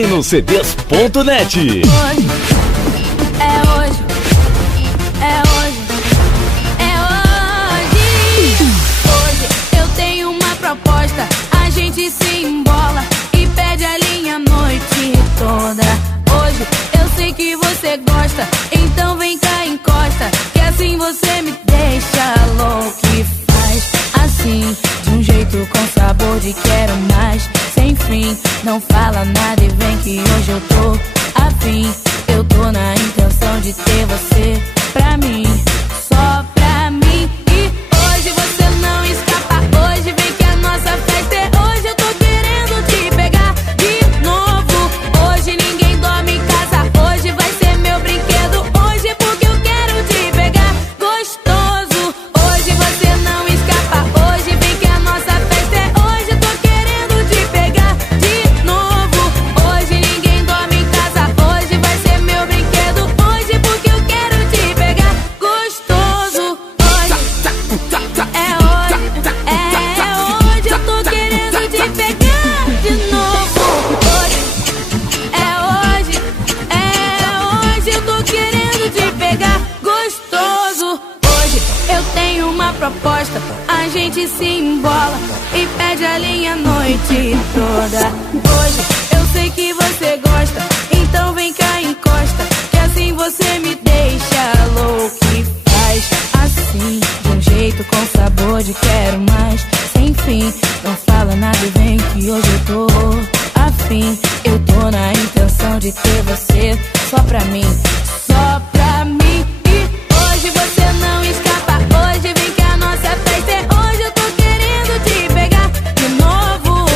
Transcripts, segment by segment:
RenoCDs.net. Hoje, é hoje, é hoje, é hoje. Hoje eu tenho uma proposta. A gente se embola e perde a linha a noite toda. Hoje eu sei que você gosta, então vem cá, encosta, que assim você me deixa louco e faz assim, de um jeito com sabor de quero mais. Sem fim, não fala nada e vem que hoje eu tô afim. Eu tô na intenção de ter você pra mim, só pra mim. E hoje você não escapa, hoje vem que a nossa festa é hoje. Eu tô querendo te pegar de novo. Hoje ninguém dorme em casa, hoje vai ser meu brinquedo. Hoje porque eu quero te pegar gostoso. Hoje você não escapa, hoje vem que a nossa festa é hoje. Eu tô querendo te pegar de novo. Hoje ninguém dorme em casa, hoje vai ser meu brinquedo. Hoje porque eu quero te pegar gostoso. Hoje é hoje, eu tô querendo te pegar de novo. Hoje é hoje, eu tô querendo te pegar gostoso. Hoje eu tenho uma proposta. A gente se embola e perde a linha a noite toda. Hoje eu sei que você gosta, então vem cá, encosta, que assim você me deixa louco e faz assim, de um jeito com sabor de quero mais. Sem fim, não fala nada e vem que hoje eu tô afim. Eu tô na intenção de ter você só pra mim, só pra mim. E hoje você não escapa, hoje vem que a nossa festa é hoje. Eu tô querendo te pegar de novo.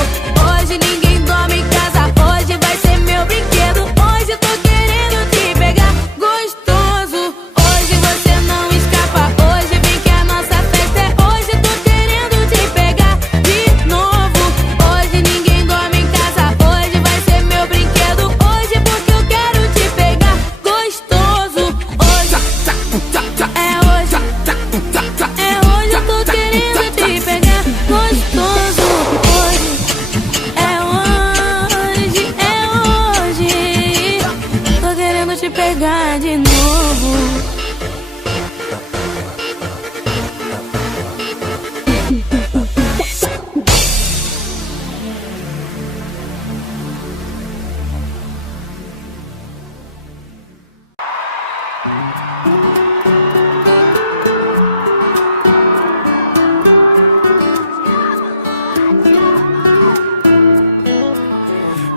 Hoje ninguém dorme em casa, hoje vai ser meu brinquedo. Hoje eu tô querendo te pegar gostoso. Hoje você não escapa, hoje vem que a nossa festa é hoje. Eu tô querendo te pegar de novo. Hoje ninguém dorme em casa, hoje vai ser meu brinquedo. Hoje porque eu quero te pegar gostoso. Hoje é hoje, eu tô querendo te pegar gostoso. Hoje é hoje, tô querendo te pegar de novo.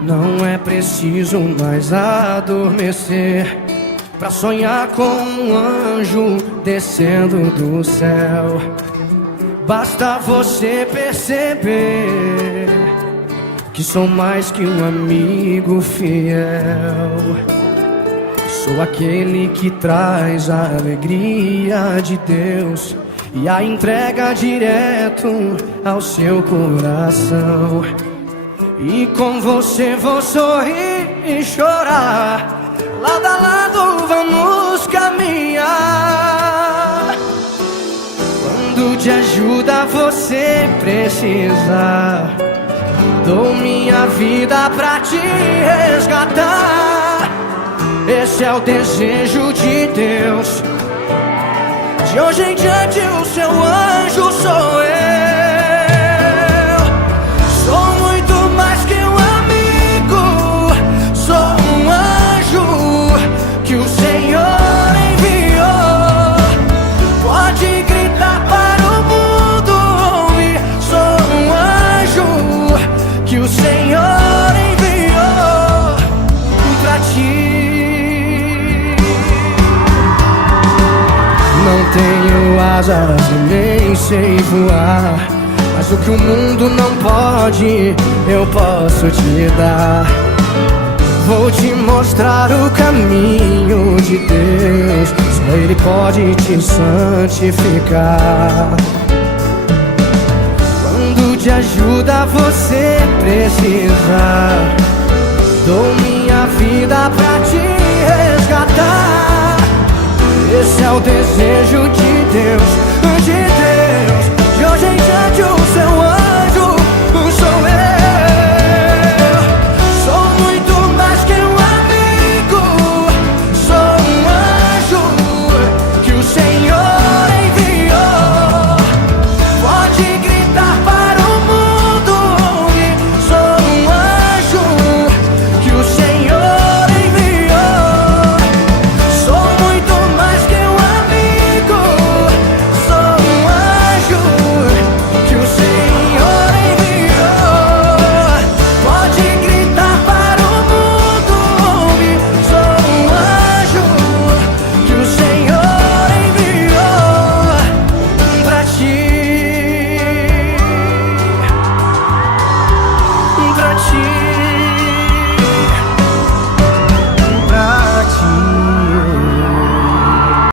Não é preciso mais adormecer pra sonhar com um anjo descendo do céu. Basta você perceber que sou mais que um amigo fiel. Sou aquele que traz a alegria de Deus e a entrega direto ao seu coração. E com você vou sorrir e chorar, lado a lado vamos caminhar. Quando de ajuda você precisar, dou minha vida pra te resgatar. Esse é o desejo de Deus, de hoje em diante o seu anjo sou eu. Sou muito mais que um amigo, sou um anjo que o Senhor enviou. Pode gritar para o mundo ouvir, sou um anjo que o Senhor enviou pra ti. Não tenho asas e nem sei voar, mas o que o mundo não pode, eu posso te dar. Vou te mostrar o caminho de Deus, só Ele pode te santificar. Quando de ajuda você precisar, dou minha vida pra te resgatar. Esse é o desejo de Deus,